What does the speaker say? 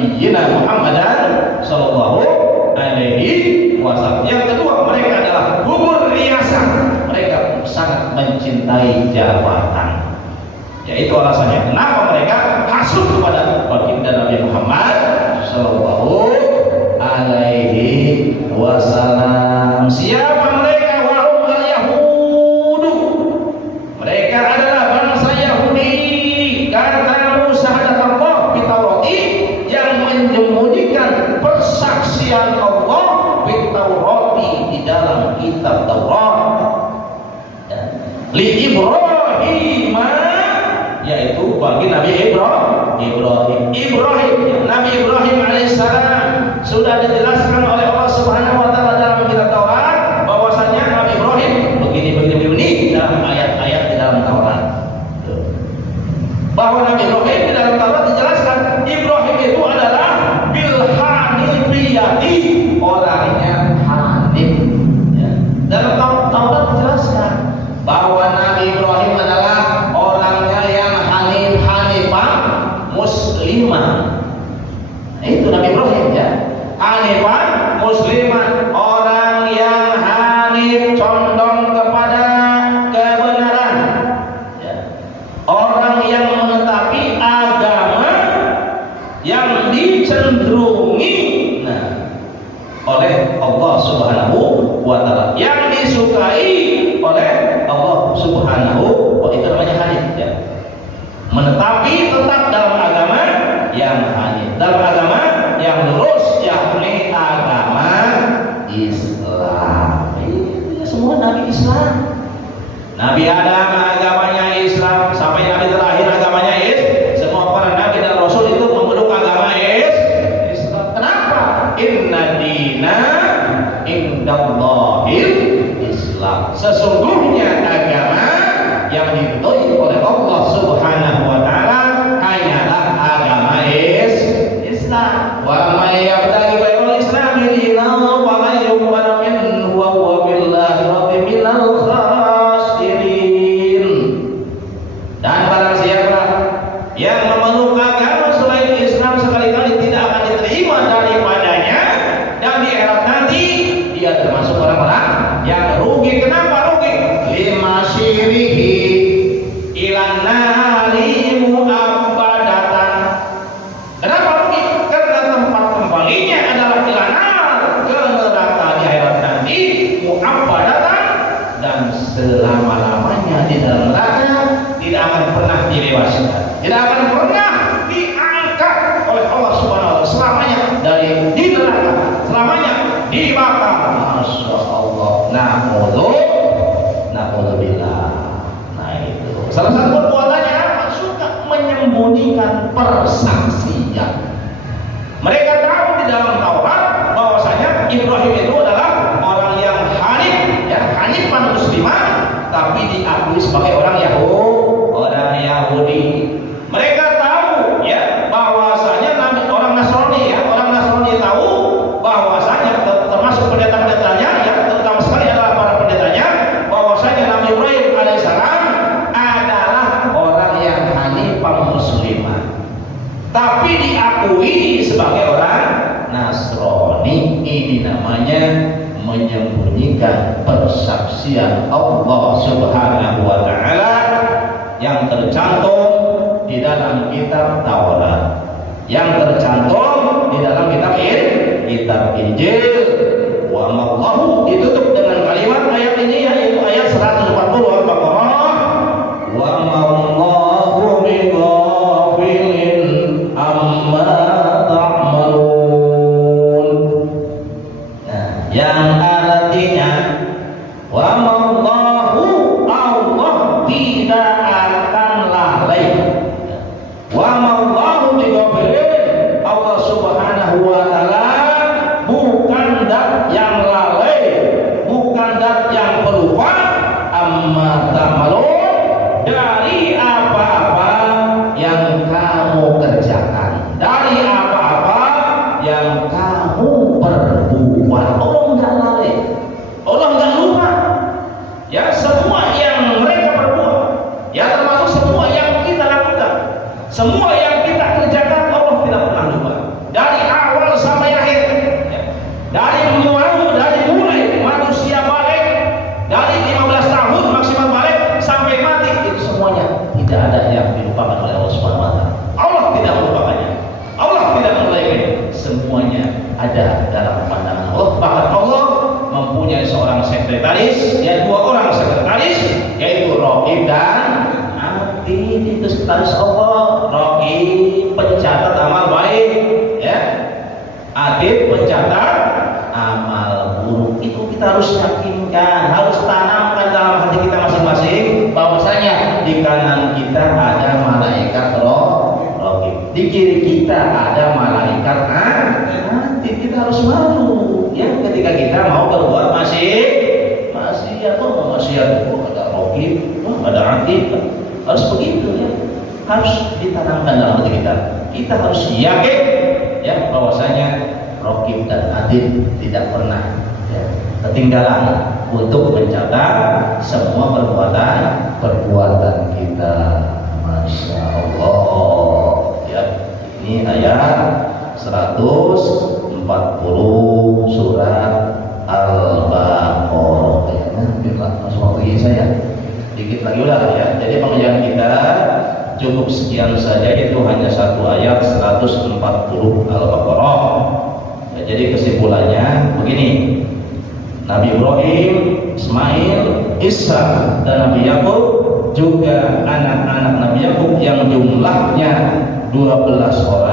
nabiyyina Muhammadan sallallahu alaihi wasallam. Yang kedua, mereka adalah hubur riasa. Mereka sangat mencintai jabatan. Yaitu alasannya kenapa mereka hasut kepada baginda Nabi Muhammad sallallahu alaihi wasallam. Siapa mereka? Wahum al-yahudu. Mereka adalah bangsa Yahudi. Kata syahadatullah bitaurati, yang menyembunyikan persaksian Allah bitaurati, di dalam kitab Taurat. Li Ibrahim, yaitu bagi Nabi Ibrahim. Nabi Ibrahim alaihissalam sudah dijelaskan oleh Allah Subhanahu wa taala dalam kitab Taurat bahwasanya Nabi Ibrahim begini dalam ayat-ayat di dalam Taurat. Bahwa Nabi Ibrahim di dalam Taurat dijelaskan Ibrahim itu adalah bil hanifiyati, orangnya hanif. Ya. Dalam Taurat dijelaskan bahwa Nabi Ibrahim adalah orangnya yang hanifah muslimah. Nah, itu Nabi Ibrahim ya. Hanifah muslimah, orang yang hanif, condong kepada kebenaran. Ya. Orang yang menetapi agama yang dicenderungi oleh Allah Subhanahu wa taala, yang disukai oleh Allah Subhanahu wa taala, itu namanya hanif ya. Menetapi tetap dalam agama yang hanif, dalam agama yang lurus, yakni agama Islam. Ini semua Nabi Islam. Nabi Adam agamanya Islam, sampai Nabi terakhir agamanya Islam. Semua para Nabi dan Rasul itu memeluk agama Islam. Kenapa? Inna dina indallahil Islam. Sesungguhnya agama yang diridhoi oleh Allah Subhanahu wa taala hanyalah agama Islam. Wa may yabtaghi ghairal islami dinan fala yuqbal minhu wa huwa billahi rabbil minal khasirin. Dan barang siapa yang memeluk agama selain Islam sekali-kali tidak akan diterima daripadanya, dan di akhirat nanti dia termasuk orang-orang yang rugi. Kenapa rugi? Lima syirihi ilan nari mu'abbadatan. Kenapa rugi? Karena tempat kembalinya adalah ilanar, ke neraka di akhirat nanti, mu'abbadatan, dan selama-lamanya di dalam neraka, tidak akan pernah dilewaskan, tidak akan pernah diangkat oleh Allah Subhanahu wa taala, selamanya dari di neraka, selamanya dibakar. Masya Allah. Na'udzubillah. Nah itu salah satu perbuatannya apa? Suka menyembunyikan persaksian. Mereka tahu di dalam Taurat bahwasanya Ibrahim itu adalah orang yang hanif, ya, hanifan muslimah, tapi diakui sebagai orang Yahudi. Mereka tahu ya bahwasanya orang Nasrani, ya, orang Nasrani tahu bahwasanya termasuk pendeta-pendetanya, ya, terutama sekali adalah para pendetanya, bahwasanya Nabi Ibrahim alaihissalam adalah orang yang hanifah muslimah, tapi diakui sebagai orang Nasrani. Ini namanya menyembunyikan persaksian Allah Subhanahu wa taala yang tercantum di dalam kitab Taurat, yang tercantum di dalam kitab Injil. Wa mallahu ditutup dengan kalimat ayat ini, yaitu ayat 140 Al-Baqarah. Wa mallahu bighafilin amma ta'malun. Nah, yang artinya wa mallahu, Allah tidak akan lalai. Wa mallahu bighafilin, Allah Subhanahu wa taala bukan dat yang lalai, bukan dat yang pelupa, amma ta'malun, dari apa-apa yang kamu kerjakan, dari apa-apa yang kamu perbuat. Allah enggak lalai, Allah enggak lupa. Ya, semua yang mereka perbuat, ya, termasuk semua yang kita lakukan, semua yang kita kerjakan, Allah tidak pernah lupa. Raqib dan Atid itu status Allah. Raqib pencatat amal baik, ya. Atid pencatat amal buruk. Itu kita harus yakinkan, harus tanamkan dalam hati kita masing-masing bahwasanya di kanan kita ada malaikat Raqib, di kiri kita ada malaikat Atid. Kita harus malu, ya, ketika kita mau berbuat maksiat, ada Raqib, ada Atid, harus begitu, ya, harus ditanamkan dalam hati kita. Kita harus yakin, ya, bahwasanya Raqib dan Atid tidak pernah, ya, ketinggalan untuk mencatat semua perbuatan kita. Masya Allah, ya. Ini ayat 140 surat Al-Baqarah. Kayaknya masuk waktu saya. Dikit lagi udah, ya. Jadi pengajian kita cukup sekian saja, itu hanya satu ayat 140 Al-Baqarah. Ya, jadi kesimpulannya begini. Nabi Ibrahim, Ismail, Ishak dan Nabi Yakub, juga anak-anak Nabi Yakub yang jumlahnya 12 orang.